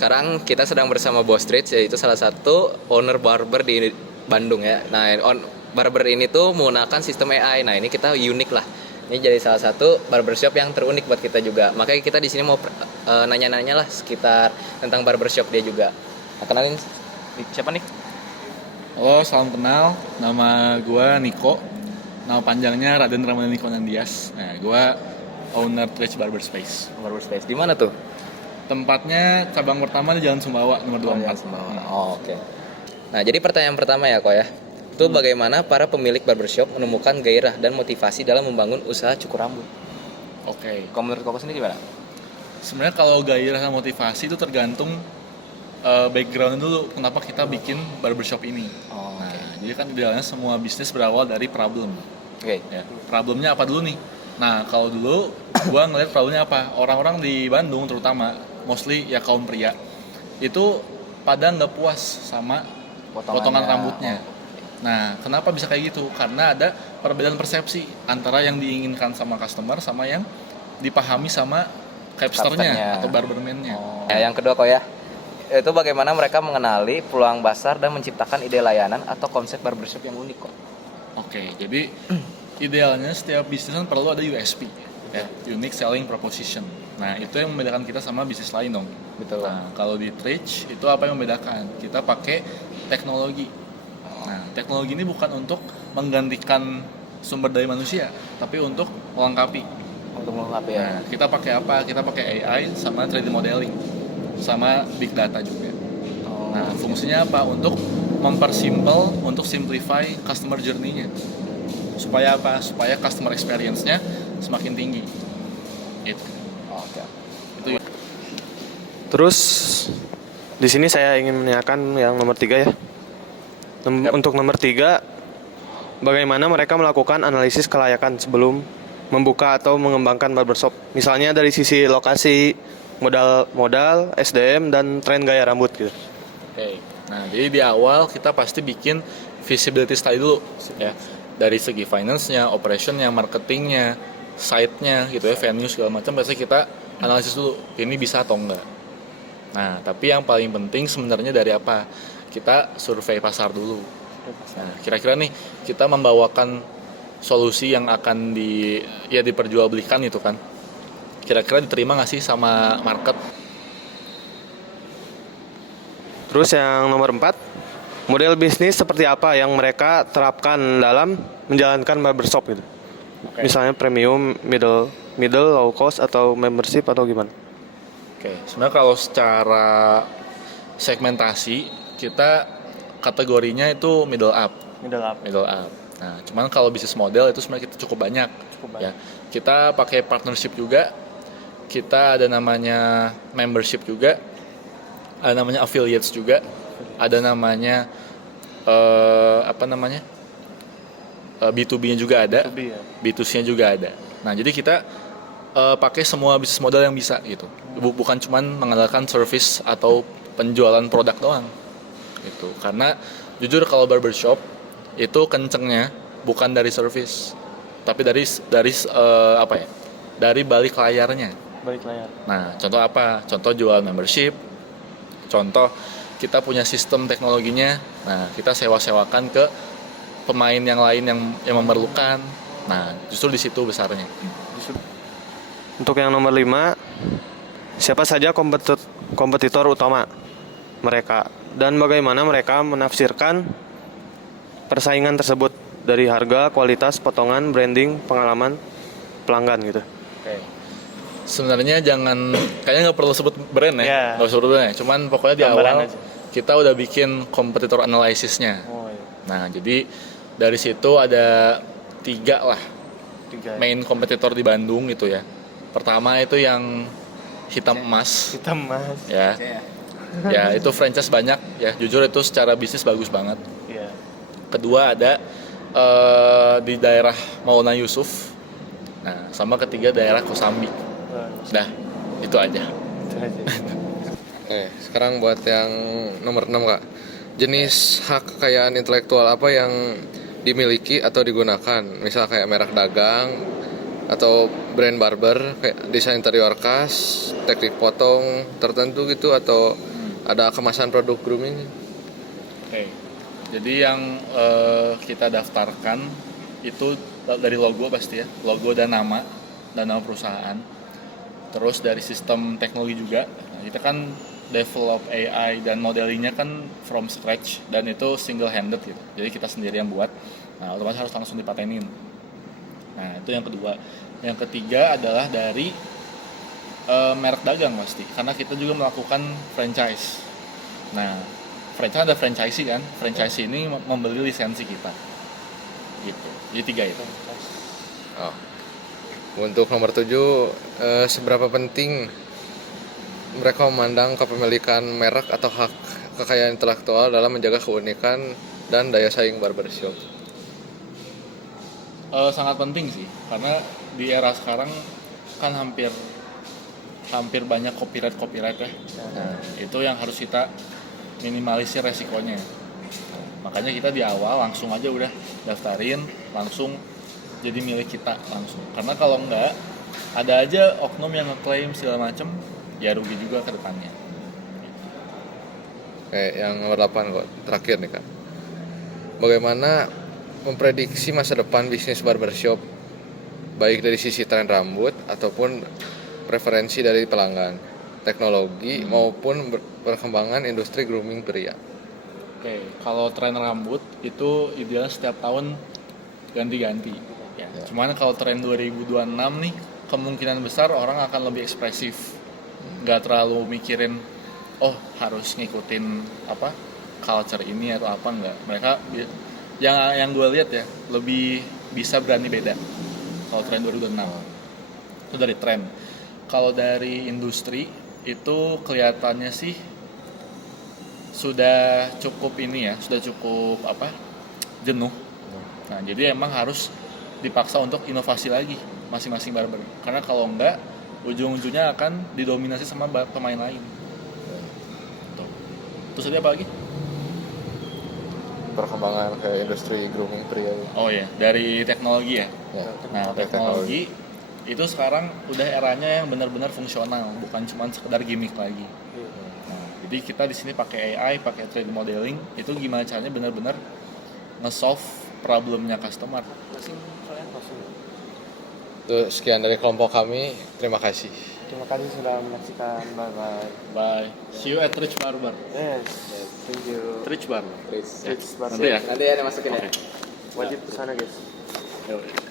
sekarang kita sedang bersama Bos Rich, yaitu salah satu owner barber di Bandung ya. Nah, barber ini tuh menggunakan sistem AI. Nah, ini kita unik lah. Ini jadi salah satu barbershop yang terunik buat kita juga. Makanya kita di sini mau nanya-nanya lah sekitar tentang barbershop dia juga. Nah, kenalin siapa nih? Halo, salam kenal. Nama gua Niko. Nama panjangnya Raden Ramadhan Niko Nandias. Nah, gua owner Tretch Barber Space. Barber Space. Di mana tuh? Tempatnya cabang pertama di Jalan Sumbawa nomor 24. Oke. Nah, jadi pertanyaan pertama ya, Ko ya. Itu bagaimana para pemilik barbershop menemukan gairah dan motivasi dalam membangun usaha cukur rambut? Oke. Kalau menurut Koko sendiri gimana? Sebenarnya kalau gairah dan motivasi itu tergantung background dulu kenapa kita bikin barbershop ini. Nah, jadi kan idealnya semua bisnis berawal dari problem. Oke. Ya, problemnya apa dulu nih? Nah, kalau dulu gua ngeliat problemnya apa? Orang-orang di Bandung terutama, mostly ya kaum pria, itu pada nggak puas sama potongan rambutnya. Nah, kenapa bisa kayak gitu? Karena ada perbedaan persepsi antara yang diinginkan sama customer sama yang dipahami sama capsternya atau barberman-nya. Yang kedua, Ko ya. Itu bagaimana mereka mengenali peluang pasar dan menciptakan ide layanan atau konsep barbershop yang unik, kok. Oke, jadi idealnya setiap bisnis kan perlu ada USP, ya, Unique Selling Proposition. Nah, itu yang membedakan kita sama bisnis lain dong. Betul. Nah, kalau di Tretch itu apa yang membedakan? Kita pakai teknologi. Nah, teknologi ini bukan untuk menggantikan sumber daya manusia, tapi untuk melengkapi. Untuk melengkapi ya. Nah, kita pakai apa? Kita pakai AI sama 3D modeling, sama big data juga. Nah, fungsinya apa? Untuk mempersimpel, untuk simplify customer journey-nya. Supaya apa? Supaya customer experience-nya semakin tinggi. Itu. Oke. Itu. Terus di sini saya ingin menanyakan yang nomor 3 ya. Untuk nomor 3, bagaimana mereka melakukan analisis kelayakan sebelum membuka atau mengembangkan barbershop? Misalnya dari sisi lokasi, modal, SDM dan tren gaya rambut gitu. Oke. Nah, jadi di awal kita pasti bikin feasibility study dulu, ya. Dari segi finance-nya, operation-nya, marketing-nya, site-nya gitu ya, venue segala macam pasti kita analisis dulu, ini bisa atau enggak. Nah, tapi yang paling penting sebenarnya dari apa? Kita survei pasar dulu. Nah, kira-kira nih kita membawakan solusi yang akan diperjualbelikan itu kan. Kira-kira diterima nggak sih sama market? Terus yang nomor 4, model bisnis seperti apa yang mereka terapkan dalam menjalankan barbershop gitu. Misalnya premium, middle, low cost atau membership atau gimana? Oke, sebenarnya kalau secara segmentasi kita kategorinya itu middle up. Nah, cuman kalau bisnis model itu sebenarnya kita cukup banyak. Ya. Kita pakai partnership juga. Kita ada namanya membership juga. Ada namanya affiliates juga. Ada namanya B2B-nya juga ada. B2C-nya juga ada. Nah, jadi kita pakai semua bisnis model yang bisa gitu. Bukan cuman mengandalkan service atau penjualan produk doang. Gitu. Karena jujur kalau barbershop itu kencengnya bukan dari service, tapi dari dari balik layarnya. Nah, contoh apa? Contoh jual membership. Contoh kita punya sistem teknologinya. Nah, kita sewa-sewakan ke pemain yang lain yang memerlukan. Nah, justru di situ besarnya. Untuk yang nomor 5, siapa saja kompetitor utama mereka dan bagaimana mereka menafsirkan persaingan tersebut dari harga, kualitas, potongan, branding, pengalaman pelanggan gitu. Oke. Sebenarnya kayaknya nggak perlu sebut brand ya, nggak usah sebut brand ya. Cuman pokoknya di awal kita udah bikin kompetitor analisisnya. Nah, jadi dari situ ada 3 lah main kompetitor di Bandung gitu ya. Pertama itu yang hitam emas. Ya. Ya, itu franchise banyak ya. Jujur itu secara bisnis bagus banget. Kedua ada di daerah Maulana Yusuf. Nah, sama ketiga daerah Kosambi. Nah, itu aja. Oke, sekarang buat yang nomor 6 Kak. Jenis hak kekayaan intelektual apa yang dimiliki atau digunakan? Misal kayak merek dagang atau brand barber, kayak desain interior khas, teknik potong tertentu gitu, atau ada kemasan produk grooming. Oke. Jadi yang kita daftarkan itu dari logo pasti ya, logo dan nama perusahaan. Terus dari sistem teknologi juga. Nah, kita kan develop AI dan modelingnya kan from scratch dan itu single handed gitu. Jadi kita sendiri yang buat. Nah, otomatis harus langsung dipatenin. Nah, itu yang kedua. Yang ketiga adalah dari merek dagang pasti, karena kita juga melakukan franchise. Nah, franchise ada franchisee kan, franchisee ini membeli lisensi kita, gitu. Jadi 3 itu. Oh. Untuk nomor 7, seberapa penting mereka memandang kepemilikan merek atau hak kekayaan intelektual dalam menjaga keunikan dan daya saing barbershop? Sangat penting sih, karena di era sekarang kan hampir banyak copyright ya. Nah, itu yang harus kita minimalisir resikonya. Makanya kita di awal langsung aja udah daftarin, langsung jadi milik kita langsung. Karena kalau enggak, ada aja oknum yang ngeklaim segala macem, ya rugi juga ke depannya. Oke, yang nomor 8 kok, terakhir nih Kak. Bagaimana memprediksi masa depan bisnis barbershop, baik dari sisi tren rambut ataupun preferensi dari pelanggan, teknologi maupun perkembangan industri grooming pria? Oke, kalau tren rambut itu idealnya setiap tahun ganti-ganti. Ya. Cuman kalau tren 2026 nih, kemungkinan besar orang akan lebih ekspresif, nggak terlalu mikirin, oh harus ngikutin apa culture ini atau apa, nggak. Mereka yang gue lihat ya lebih bisa berani beda. Kalau tren 2026 itu dari tren. Kalau dari industri itu kelihatannya sih sudah cukup jenuh. Nah, jadi emang harus dipaksa untuk inovasi lagi masing-masing barber. Karena kalau enggak, ujung-ujungnya akan didominasi sama pemain lain. Tuh. Terus tadi apa lagi? Perkembangan kayak industri grooming pria. Oh iya, dari teknologi ya. Nah, teknologi itu sekarang udah eranya yang benar-benar fungsional, bukan cuma sekedar gimmick lagi. Nah, jadi kita di sini pakai AI, pakai 3D modeling, itu gimana caranya benar-benar nge-solve problemnya customer. Itu sekian dari kelompok kami. Terima kasih. Terima kasih sudah menyaksikan. Bye. Bye. See you at Rich Barber. Yes. Thank you. Rich Barber. Rich Barber. Nanti ya. Nanti ya dimasukin ya. Wajib kesana guys. Yuk.